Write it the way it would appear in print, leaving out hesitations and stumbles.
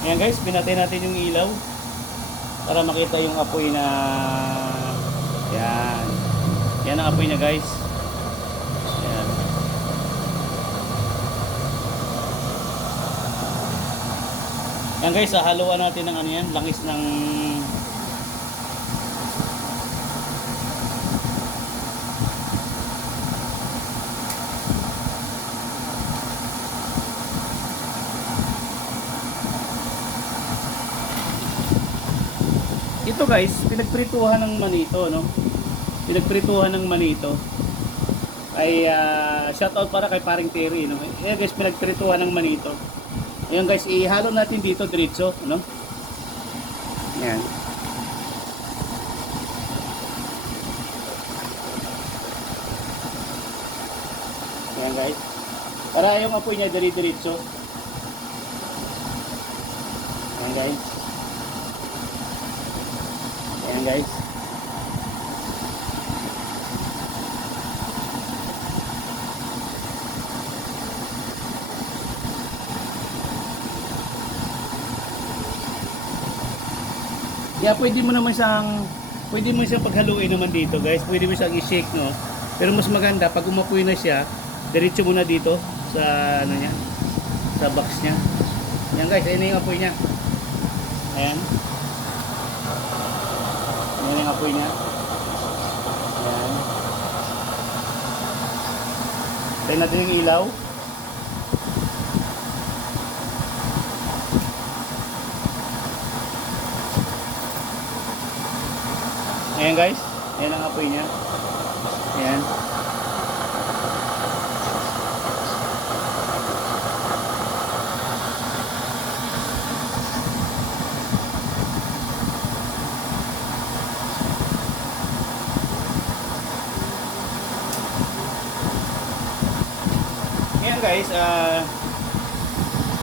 Ayan guys, pinatay natin yung ilaw para makita yung apoy na yan. Yan ang apoy niya guys. Yan. Yan guys, haluan natin ng ano yan, langis ng ito guys, pinagprituhan ng manito, no? Pinagprituhan ng manito. Ay shoutout para kay Paring Terry, no? Eh guys, pinagprituhan ng manito. Ayun guys, ihalo natin dito diretso, no? Yan. Yan guys. Para yung apoy niya diretso. Yan guys. Yan guys. Yeah, pwede mo siyang paghaluin naman dito, guys. Pwede mo siyang i-shake, no. Pero mas maganda pag umapoy na siya, diretso muna dito sa ano niya, sa box niya. Yan guys, ayun na yung apoy niya. Ayan. Ayan yung apoy niya. Ayan. Tayo natin yung ilaw. Ayan guys, ayan ang apoy niya. Ayan. Ayan guys,